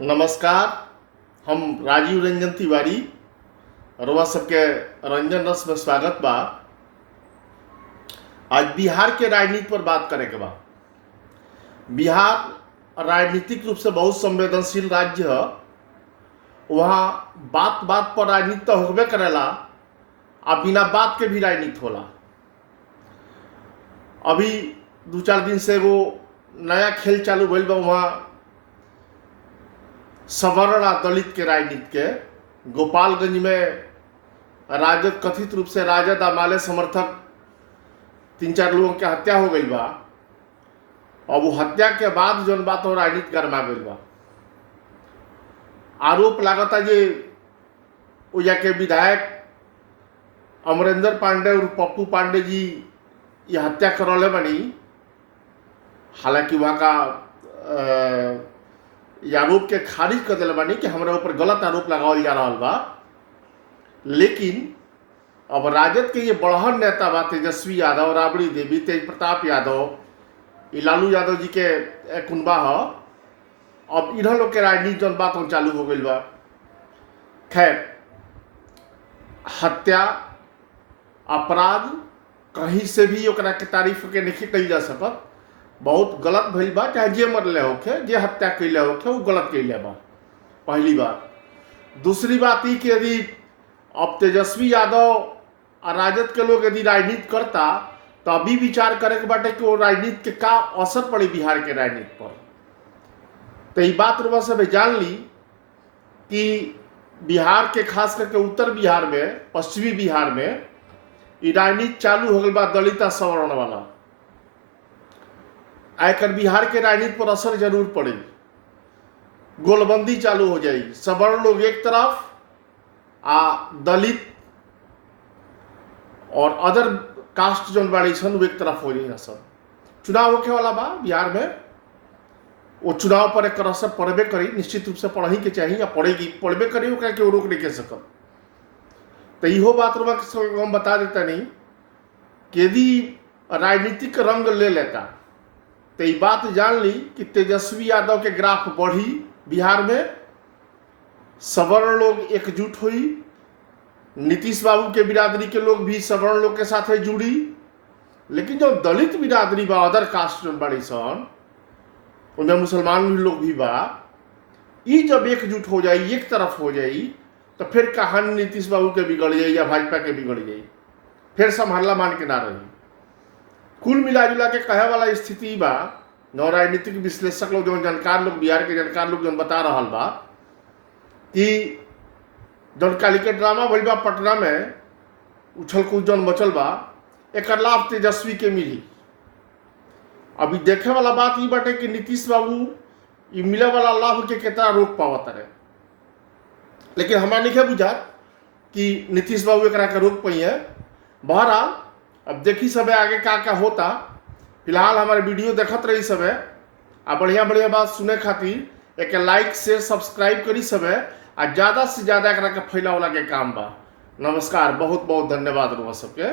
नमस्कार। हम राजीव रंजन तिवारी रउआ सबके रंजन रस में स्वागत बा। आज बिहार के राजनीति पर बात करे के बा। बिहार राजनीतिक रूप से बहुत संवेदनशील राज्य है। वहाँ बात बात पर राजनीति तो होबे करेला, आ बिना बात के भी राजनीति होला। अभी 2-4 दिन से वो नया खेल चालू भइल बा। वहाँ सवर्ण आ दलित के राजनीति के गोपालगंज में राजद कथित रूप से राजद आ माले समर्थक 3-4 लोगों के हत्या हो गई बा। और वो हत्या के बाद जौन बात हो राजनीति गरमा गई बा। आरोप लागता जे ओजा के विधायक अमरेंद्र पांडे और पप्पू पांडे जी ये हत्या करौले बनी। हालांकि वहाँ का ये आरोप के खारिज कर दिल बानी कि हमारे ऊपर गलत आरोप लगावल जा रहा बा। लेकिन अब राजद के ये बड़हन नेता बा तेजस्वी यादव, राबड़ी देवी, तेज प्रताप यादव, लालू यादव जी के कुनबा ह। अब इन्हों लोग के राजनीति जौन बात चालू हो गई बा। खैर, हत्या अपराध कहीं से भी ओकरा के तारीफ के नहीं कही जा सकत। बहुत गलत भइल बा। चाहे जे मरले होखे, जे हत्या कैले होखे, वो गलत कैले बा, पहली बात। दूसरी बात ई कि यदि अब तेजस्वी यादव और राजद के लोग यदि राजनीति करता तो अभी विचार करे के बाटे कि वो राजनीति के का असर पड़ी बिहार के राजनीति पर। तो ये बात रुआ सब जान ली कि बिहार के खास करके उत्तर बिहार में, पश्चिमी बिहार में ये राजनीति चालू हो गई बा दलित सवर्ण वाला। आयकर बिहार के राजनीति पर असर जरूर पड़ेगी। गोलबंदी चालू हो जाएगी। सवर्ण लोग एक तरफ आ दलित और अदर कास्ट जो बाड़ी सन एक तरफ हो जाए। सब चुनाव होके वाला बा बिहार में। वो चुनाव पर एक असर पड़बे करी, निश्चित रूप से पढ़ही के चाहिए या पड़ेगी, पड़बे करी ओकरा के रोक नहीं के सकत। तो इहो बात हम बता देता नहीं कि यदि राजनीतिक रंग ले लेता तो ये बात जान ली कि तेजस्वी यादव के ग्राफ बढ़ी बिहार में। सवर्ण लोग एकजुट हुई। नीतीश बाबू के बिरादरी के लोग भी सवर्ण लोग के साथ जुड़ी। लेकिन जो दलित बिरादरी बा, अदर कास्ट जो बड़ी सन, उनमें मुसलमान लोग भी बा, ये जब एकजुट हो जाए, एक तरफ हो जाए, तो फिर कहानी नीतीश बाबू के बिगड़ जाए या भाजपा के बिगड़ जाए। फिर संभालना मान के ना रही। कुल मिला जुला के कहे वाला स्थिति बा। नौ राजनीतिक विश्लेषक लोग, जो जानकार लोग, बिहार के जानकार लोग जो बता रहा बा कि जौन काली के ड्रामा भइल बा पटना में, उछल कूद जौन मचल बा, एक लाभ तेजस्वी के मिली। अभी देखे वाला बात ये बाटे कि नीतीश बाबू ये मिले वाला लाभ के कितना रोक पावत रहे। लेकिन हमारा नहीं बुझा कि नीतीश बाबू एक रोक पाई है। बहरहाल अब देखी सब आगे का होता। फिलहाल हमारे वीडियो देखत रही सब आ बढ़िया बढ़िया बात सुने खातिर एक लाइक शेयर सब्सक्राइब करी सब आ ज़्यादा से ज़्यादा एक फैलावला के काम बा। नमस्कार, बहुत बहुत धन्यवाद रउआ सबके।